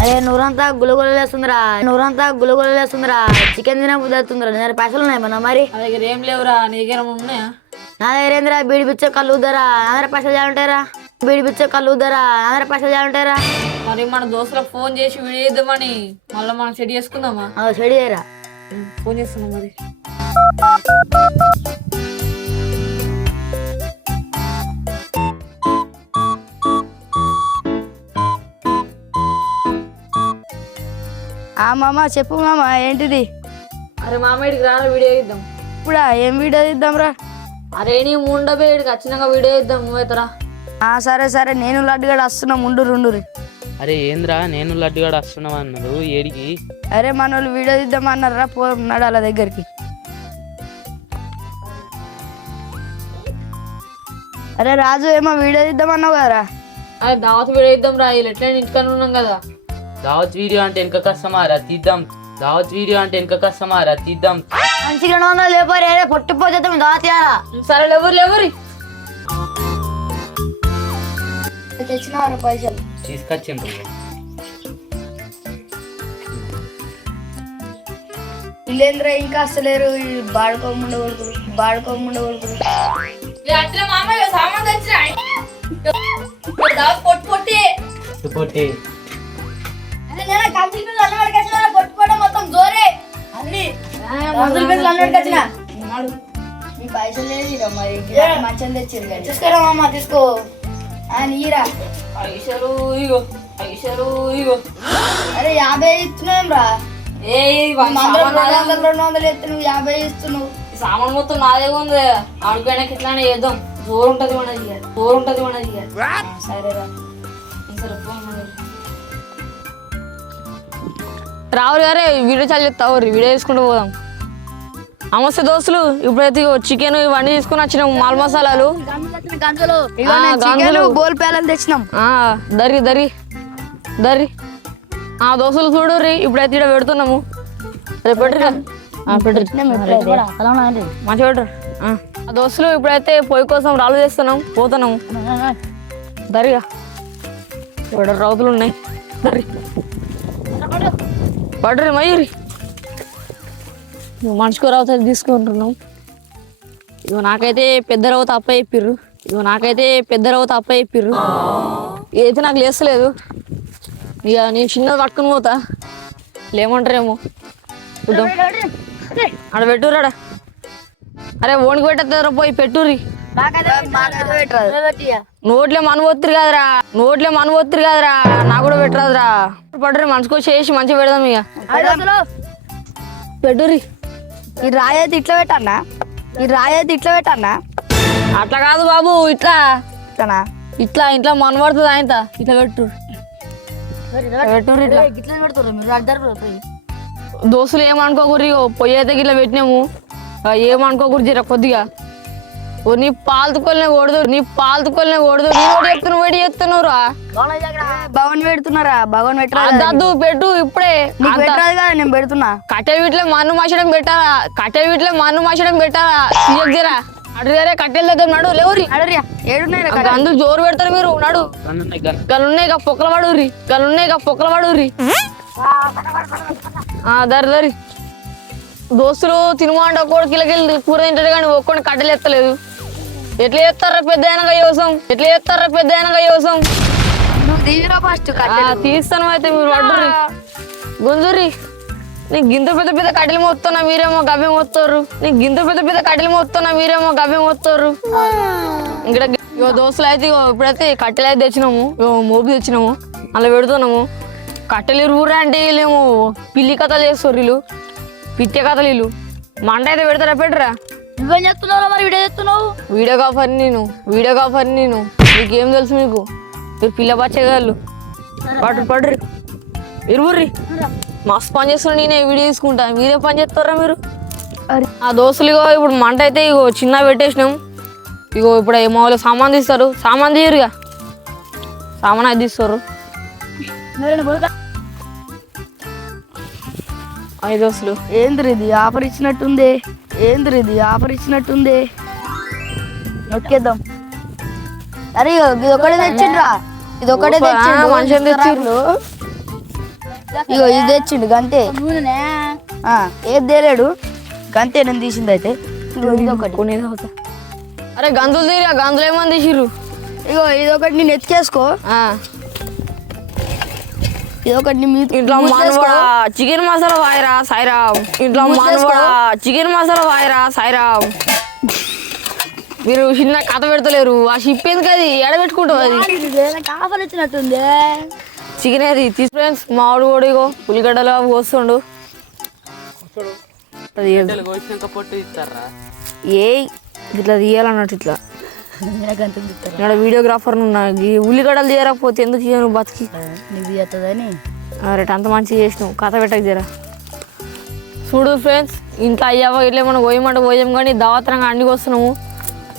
అరే నూరంతా గులగులేస్తుందిరా నూరంతా గులగులేస్తుందిరా చికెన్ తిన బుద్ధవుతుందిరా నా దగ్గర పైసలు ఉన్నాయి మన మరి. నా దగ్గర ఏం లేవురా. నీ దగ్గర ఉన్నాయా? నా దగ్గర ఏందిరా? బీడి పిచ్చ కళ్ళు ఊదరా నా దగ్గర పైసలు చాలుంటారా బీడి పిచ్చ కళ్ళు ఊదరా నా దగ్గర పైసలు చాలుంటారా మరి మన దోస్తులకు ఫోన్ చేసి విడేద్దామని మళ్ళీ మనం సెట్ చేసుకుందామా? చెడి చేయరా. ఫోన్ చేస్తున్నాం మరి. ఆ మామ చెప్పు మామ ఏంటిది? అరే మామయ్యకి రాను వీడియో ఇద్దాం ఇప్పుడా? ఏం వీడియో తీద్దాంరా? అరే నీ ముండబేడికి ఖచ్చితంగా వీడియో ఇద్దాం నువ్వైతరా ఆ సరే సరే నేను లడ్డుగడ వస్తున్నా ముండు రెండురి. అరే ఏంద్రా నేను లడ్డుగాడు వస్తున్నావు అన్నారు ఏడికి? అరే మన వాళ్ళు వీడియో తీద్దామన్నారా పో నడాల దగ్గరికి. అరే రాజు ఏమో వీడియో తీద్దామన్నావు కదరా? అరే దావత్ వీడియో ఇద్దాం రా వీళ్ళు ఎట్లయినా ఇంటికన్నా ఉన్నాం కదా. దావత్ వీడియో అంటే వెనక కష్టమారా? తీద్దాం. దావత్ వీడియో అంటే వెనక కష్టమారా? తీద్దాం. మంచిగా లేపారు పొట్టిపోతే దాతియారా సరే లేవరు లేవరి. తెచ్చినారు పైసలు. వీళ్ళేంద్ర ఇంకా అసలేరు బాడుకోముండ కొడుకులు బాడుకోముండ కొడుకులు అట్లా మామయ్య సామాన్ తెచ్చిరా దావత్ పొట్టి పొట్టి పొట్టి కొట్టుకోవడం మొత్తం జోరే. అన్ని మందుల మీద అన్నడికి వచ్చిన. మీ పైసలు లేదు మరి మంచం తెచ్చిరు తీసుకోరా మామ తీసుకో. ఈరా ఐషరు ఇగో ఐషరు ఇగో. అరే యాభై ఇస్తున్నాం రా. ఏ రెండు నాదే వందలు రెండు వందలు ఎత్తు నువ్వు యాభై ఇస్తున్నావు. సామాన్ మొత్తం నాదే ఉంది. ఆడిపోయినాక ఇట్లానే చేద్దాం. జోరు ఉంటది మనది. జోరు ఉంటది మనది. సరేరా. రావురు గారే వీడియో చాలు చెప్తావు వీడియో తీసుకుంటూ పోదాం. నమస్తే దోస్తులు ఇప్పుడైతే చికెన్ ఇవన్నీ తీసుకుని వచ్చినాం మాల్ మసాలాలు. గంజలు తెచ్చినాం. దరి దరి దరి. ఆ దోస్తులు చూడు రీ ఇప్పుడైతే ఇక్కడ పెడుతున్నాము. రేపు పెట్టరు పెట్టరు ఆ. ఆ దోస్తులు ఇప్పుడైతే పొయ్యి కోసం రాళ్ళు చేస్తున్నాం పోతున్నాము. దరిగా. ఇక్కడ రౌతులు ఉన్నాయి. దరి. పడరి మయూరి. నువ్వు మనిషికో రౌత తీసుకుంటున్నావు ఇగో నాకైతే పెద్ద రౌత అప్ప చెప్పిర్రు ఇగో నాకైతే పెద్ద రౌత అప్ప చెప్పిర్రు ఇదైతే నాకు లేస్తలేదు. ఇక నేను చిన్నది పట్టుకుని పోతా. లేమంటారేమో. చూద్దాం. ఆడ పెట్టురాడా అరే ఓనికి పెట్టేస్తారా పోయి పెట్టుర్రి. నోట్లే మనవొత్తిరి కదరా. నోట్లే మనవొత్తిరి కదరా. నా కూడా పెట్టరాదురా. పడ్డరి మనసుకో చేసి మంచిగా పెడదాం ఇక. పెట్టుర్రి ఈ రాయి అయితే ఇట్లా పెట్టన్నా? ఈ రాయి అయితే ఇట్లా పెట్టన్నా? అట్లా కాదు బాబు ఇట్లా. ఇట్లానా? ఇట్లా ఇంట్లో మనబడుతుంది ఆయన ఇట్లా పెట్టు. పెట్టుర్రి ఇట్లా. ఇట్లా పెడుతుర్రు మీరు అడ్డారు పోయి. దోస్తులు ఏమనుకోకూరి పొయ్యి అయితే ఇట్లా పెట్టినాము. ఏమనుకోకూరి జర కొద్దిగా. ఓ నీ పాలతుకొల్నే కొడదు నీ పాలతుకొల్నే కొడదు. నీ ఒకటి చెప్తున్నావు వేడి చెప్తున్నావు రా భవన్ పెడుతున్నారా? భవన్ పెట్టరా అద్దద్దు పెట్టు ఇప్పుడే. నేను పెడుతున్నా. కట్టెల వీటిలో మన్ను మాసడం పెట్టాలా? కట్టెల వీటిలో మన్ను మాసడం పెట్టాలా? తీయకురా అటు వేరే కట్టెలు దగ్గర నడు లేవురి అడరియా ఏడున్నాయి అందుకు జోరు పెడతారు మీరు నడు. గలున్నాయి ఇక పొక్కల పడుర్రి. గలున్నాయి ఇక పొక్కల పడుర్రి. ఆ, దరి దరి. దోస్తులు తినమంట ఒక్కోడు కిలకెళ్ళి కూర తింటాడు కానీ ఒక్కొని కట్టెలు ఎత్తలేదు. ఎట్లా చేస్తారా పెద్ద అయినగా యోసం? ఎట్లా చేస్తారా పెద్ద అయినగా యోసం? నువ్వు దిగిరా ఫస్ట్ తీస్తాను అయితే మీరు పడ్డుర్రి గుంజుర్రి. నీకు గింత పెద్ద పెద్ద కట్టెలు మొత్తున్నా మీరేమో గవ్వే మొత్తారు. నీకు గింత పెద్ద పెద్ద కట్టెలు మొత్తున్నా మీరేమో గవ్వే మొత్తారు. ఇక్కడ ఇగో దోస్తులు అయితే ఇగో ఇప్పుడైతే కట్టెలు అయితే తెచ్చినాము. ఇగో మోపు తెచ్చినాము. అలా పెడుతున్నాము. కట్టెలు ఇరువురా అంటే వీళ్ళేమో పిల్లి కథలు చేస్తారు వీళ్ళు. పిచ్చే కథలు వీళ్ళు. మంట అయితే పెడతారా పెట్టరా? నువ్వేం చెప్తున్నావు మరి? వీడియో చెప్తున్నావు వీడియో కాఫర్ నేను వీడియో కాఫర్ నేను. నీకేం తెలుసు మీకు మీరు పిల్ల బచ్చగాళ్ళు పడ్రు పడ్రు ఇరువుర్రి మస్తు పని చేస్తున్నా నేనే వీడియో తీసుకుంటా. మీరే పని చేస్తారా మీరు? ఆ దోస్తులు ఇగో ఇప్పుడు మంట అయితే ఇగో చిన్న పెట్టేసినాం. ఇగో ఇప్పుడు మా వాళ్ళు సామాన్ తీస్తారు. సామాన్ తీయరుగా. సామాన్ అది తీస్తారు. ఐదు దోస్తులు ఏంద్రి ఇది ఆఫర్ ఇచ్చినట్టుంది ఏంద్రి ఇది ఆఫర్ ఇచ్చినట్టుంది నొక్కేద్దాం. అరే ఇగో ఇది ఒకటే తెచ్చిండ్రా ఇది ఒకటే తెచ్చిండు. మంచిగా తెచ్చిండ్రు. ఇగో ఇది తెచ్చిండు గంతే. ఆ, ఏది తేలేడు? గంతే నేను తీసింది అయితే. అరే గంతులు తీరా గంతులు ఏమని తీసిర్రు? ఇగో ఇది ఒకటి నేను ఎత్తుకేసుకో. ఒకటి ఇంట్లో. మనవడా చికెన్ మసాలా వాయరా సాయిరామ్ ఇంట్లో. మనవడా చికెన్ మసాలా వాయరా సాయిరామ్ మీరు చిన్న కథ పెడతలేరు. ఆ షిప్ ఎందుకు అది? ఎడబెట్టుకుంటావు అది. కాఫర్ వచ్చినట్టుంది చికెన్ అది తీసు ఫ్రెండ్స్. మామిడి కూడా ఇగో ఉల్లిగడ్డలు అవి ఇస్తారా ఏ? ఇట్లా తీయాలన్నట్టు ఇట్లా. ఇక్కడ వీడియోగ్రాఫర్ ఉన్నా ఈ ఉల్లిగడ్డలు తీయకపోతే ఎందుకు ఇయ్యను బతికి? నీకు చేస్తుందని రేట్ అంత మంచిగా చేసినావు. కథ పెట్టక జరా. చూడు ఫ్రెండ్స్ ఇంట్లో అయ్యావా ఇట్లా మనం పోయమంటే పోయాం కానీ దావతరంగా అండికి వస్తున్నాము.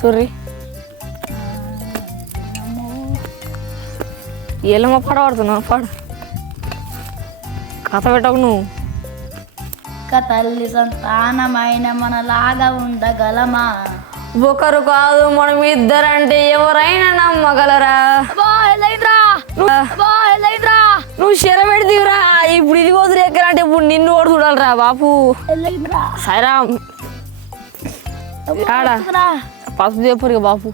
సూర్రి. ఏలమ్మ పాట పాడుతున్నావు? పాడు. కథ పెట్టకు నువ్వు. తల్లి సంతానమైన మనలాగా ఉండగలమా? ఒకరు కాదు మనం ఇద్దరంటే ఎవరైనా నమ్మగలరా? నువ్వు శర పెడితీవురా. ఇప్పుడు ఇది వదిలి ఎక్కరంటే ఇప్పుడు నిన్ను కూడా చూడాలిరా బాపు. సైరా ఆడా? పసుపు చెప్పరు బాపు.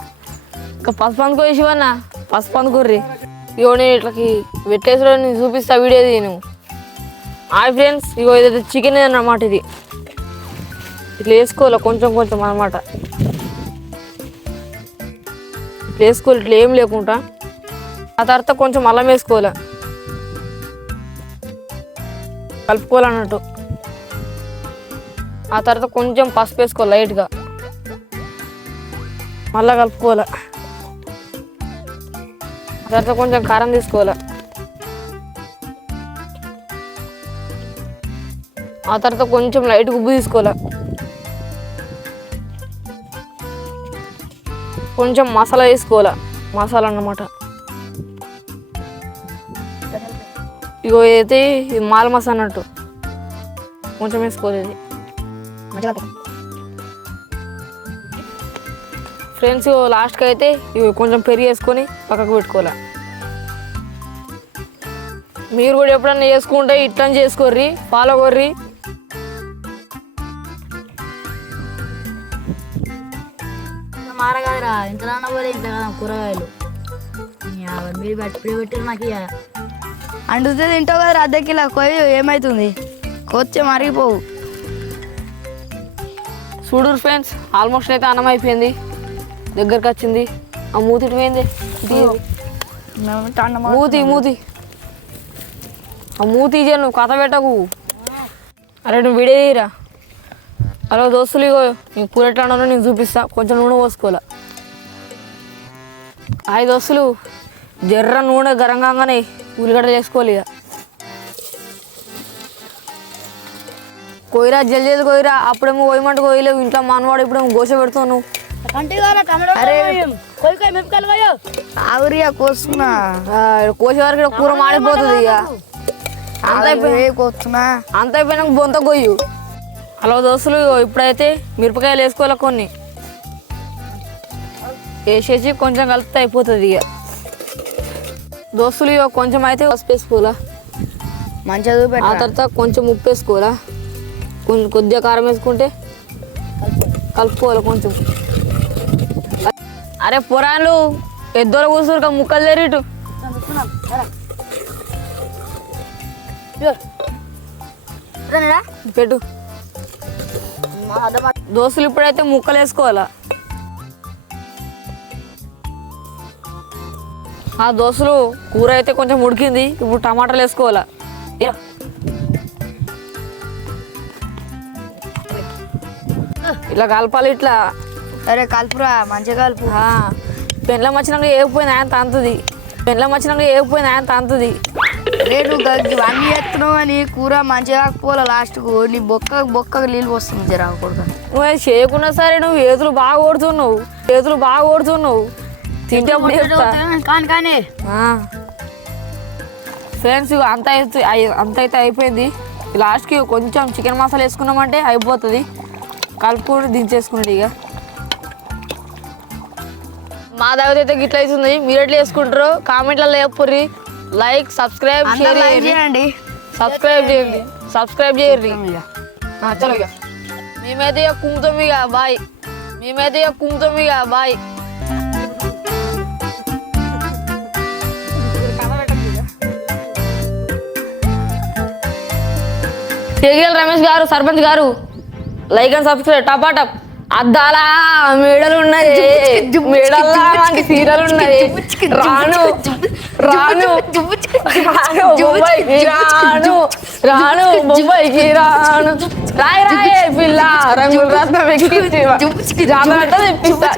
ఇంకా పసుపు అందుకో శివన్న. పసుపు అందుకోర్రి. ఇగో నేను ఇట్లకి పెట్టేసి నేను చూపిస్తా వీడియో నేను హాయ్ ఫ్రెండ్స్ ఇగో ఇదైతే చికెన్ అన్నమాట ఇది. ఇట్లా వేసుకోవాలి కొంచెం కొంచెం అన్నమాట. ఇట్లా వేసుకోవాలి. ఇట్లా ఏం లేకుండా. ఆ తర్వాత కొంచెం అల్లం వేసుకోవాలి. కలుపుకోవాలన్నట్టు. ఆ తర్వాత కొంచెం పసుపు వేసుకోవాలి లైట్గా. మళ్ళీ కలుపుకోవాలి. ఆ తర్వాత కొంచెం కారం తీసుకోవాలి. ఆ తర్వాత కొంచెం లైట్ ఉప్పు తీసుకోవాలి. కొంచెం మసాలా వేసుకోవాలి? మసాలా అన్నమాట. ఇగో అయితే ఇది మాల మసాలా అన్నట్టు. కొంచెం వేసుకోలేదు ఫ్రెండ్స్ లాస్ట్కి అయితే ఇవి కొంచెం పెరిగి వేసుకొని పక్కకు పెట్టుకోవాలి. మీరు కూడా ఎప్పుడన్నా చేసుకుంటే ఇట్లా చేసుకోర్రి ఫాలో కొర్రీ మారగదరా. ఇంత పోలే ఇంత కదా కూరగాయలు. మీరు పెట్టి పెట్టారు నాకు ఇక అండుతే తింటావు కదా అర్ధ కిలో కొయ్యి ఏమవుతుంది కొచ్చే మరిగిపోవు. చూడరు ఫ్రెండ్స్ ఆల్మోస్ట్ అయితే అన్నం అయిపోయింది. దగ్గరకు వచ్చింది. ఆ మూతి ఇటు పోయింది. మూతి మూతి. ఆ మూతి ఇచ్చే నువ్వు కథ పెట్టకు. అరే నువ్వు వీడియో తీయరా? హలో దోస్తులు ఇగో నీకు కూర ఎట్లా వండాలో నేను చూపిస్తా. కొంచెం నూనె పోసుకోవాలా? హాయ్ దోస్తులు జర్ర నూనె గరం కాగానే ఉల్లిగడ్డలు వేసుకోవాలి ఇక కోయిరా జల్ది కోయిరా అప్పుడేమో కోయమంటే కోయలేవు ఇంట్లో మనవాడు ఇప్పుడేమో గోస పెడుతావు నువ్వు అరే. ఆవురియా ఈడ కోసే వరకు కూర మాడిపోతుంది ఇక అంత అయిపోయి కోస్తున్నా? అంత అయిపోయినాక బొంత కొయ్యు. హలో దోస్తులు ఇప్పుడైతే మిరపకాయలు వేసుకోవాలి కొన్ని? వేసేసి కొంచెం కలిపితే అయిపోతుంది ఇక. దోస్తులు ఇగో కొంచెం అయితే పసుపు వేసుకోవాలా? మంచిగా ఆ చూపెట్ట తర్వాత కొంచెం ఉప్పు వేసుకోవాలా? కొంచెం కొద్దిగా కారం వేసుకుంటే కలుపుకోవాలి కొంచెం. అరే పురాణాలు ఎద్దోల కూర్చురు ముక్కలు తెరిటు. పెట్టు. దోస్తులు ఇప్పుడైతే ముక్కలు వేసుకోవాలా? ఆ దోస్తులు కూర అయితే కొంచెం ఉడికింది ఇప్పుడు టమాటాలు వేసుకోవాలా? యా. ఇట్లా కలపాలి ఇట్లా. అరే కలుపురా మంచిగా కలుపు. పెండ్లం వచ్చినాక ఏకపోయినా ఆయన తంతుది. పెండ్లం వచ్చినాక ఏకపోయినా ఆయన తంతుది. రేటు అన్ని ఎత్తున్నావు అని కూర మంచిగా కాకపోలే లాస్ట్కు? నీ బొక్క బొక్క నీళ్ళు వస్తుంది జరా కొడుకు నువ్వు అది చేయకున్నా సరే నువ్వు ఏతులు బాగా ఓడుతున్నావు ఏతులు బాగా ఓడుతున్నావు తింటే కానీ కానీ. ఫ్రెండ్స్ ఇగో అంత అయితే అయి- అంత అయితే అయిపోయింది. లాస్ట్కి కొంచెం చికెన్ మసాలా వేసుకున్నామంటే అయిపోతుంది. కలుపుకొని దించేసుకున్నది ఇక మా దగ్గర అయితే గిట్ల అవుతుంది మీరు ఎట్లా వేసుకుంటారు కామెంట్లలో చెప్పర్రి లైక్ సబ్స్క్రైబ్ అందరూ చేయండి. సబ్స్క్రైబ్ చేయండి. సబ్స్క్రైబ్ చేయర్రి ఆ, చలో ఇక. మేమైతే ఇక కుంగుతాం ఇక బాయ్. మేమైతే ఇక కుంగుతాం ఇక bye. కేగీఎల్ Ramesh garu sarpanch garu like and subscribe టపాటప్ అద్దాలా మేడలు ఉన్నాయి మేడల్లా మనకి సీరలు ఉన్నాయి రాను రాను రాను రాను బొంబాయికి రాను రాయి రాయే పిల్ల రంగులు రత్నం తెప్పిస్తా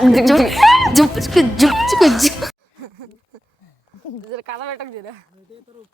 జుప్పుచుకు జుప్పుచుకు కథ పెట్టకు